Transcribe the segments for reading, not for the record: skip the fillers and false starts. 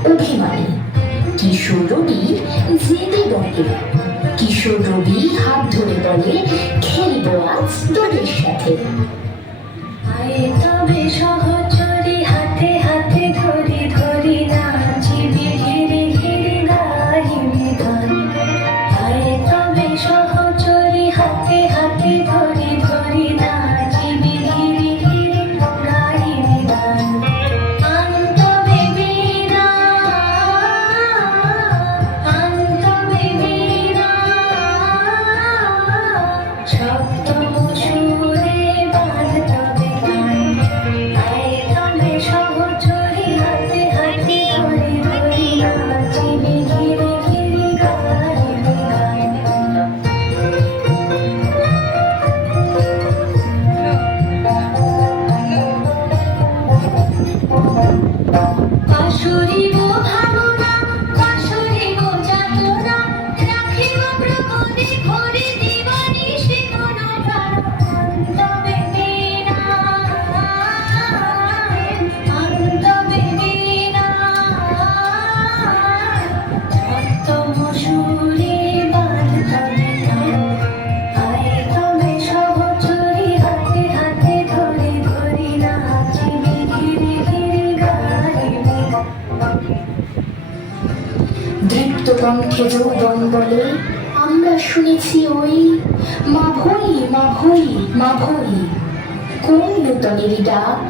অভিমানী কিশোর রবি জেদে বলে, কিশোর রবি হাত ধরে বলে খেলবো আজ তোদের সাথে। আয়ে তবে সহচরী হাতে হাতে ধরি ধরি নাচিবি ঘিরে ঘিরে গাহিবি গান। আয়ে তবে সহচরী হাতে হাতে ধরি ধরি নাচিবি ঘিরে ঘিরে গাহিবি গান। আন্ত বেবিরা আন্ত বেবিরা সপ্তম সুরে বাঁধ তবে গান। আয়ে তবে সহচরী হাতে হাতে ধরি ধরি নাচিবি ঘিরে ঘিরে গাহিবি গান। পাশুরিব ভাবনা পাশুরিব যাতনা রাখিব প্রমোদে ভরে দিবানিশি কোনো প্রাণ। অন্ত বেবিনা অন্ত বেবিনা সপ্তম সুরে বাঁধ তবে গান। আয়ে তবে সহচরী হাতে হাতে ধরি ধরি নাচিবি ঘিরে ঘিরে গাহিবি গান। দৃপ্ত কণ্ঠে যৌবন বলে, আমরা শুনেছি ওই মা ভই মা ভই মা ভই, কোন নূতনেরই ডাক।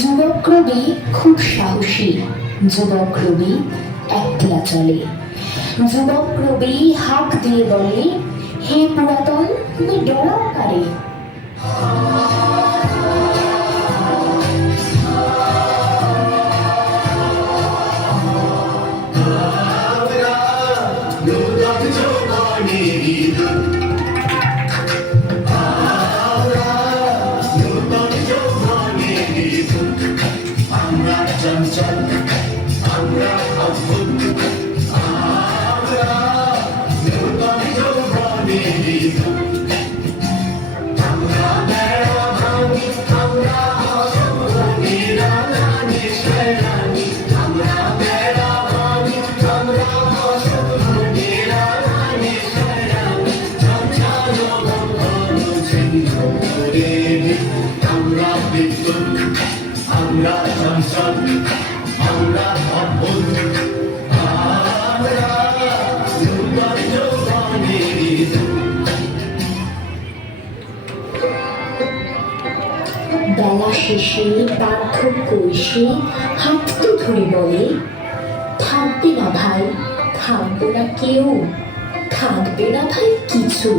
যুবক রবি খুব সাহসী, যুবক রবি একলা চলে। যুবক রবি হাঁক দিয়ে বলে, হে পুরাতন তুমি ডরাও কারে। আমরা বিদ্যুৎ, আমরা চঞ্চল, আমরা অদ্ভুত, আমরা নূতন যৌবনেরই দূত। বেলা শেষে বার্ধক্য এসে হাঁটতে ধরে বলে, থাকবে না ভাই, থাকবে না কেউ, থাকবে না ভাই কিছু।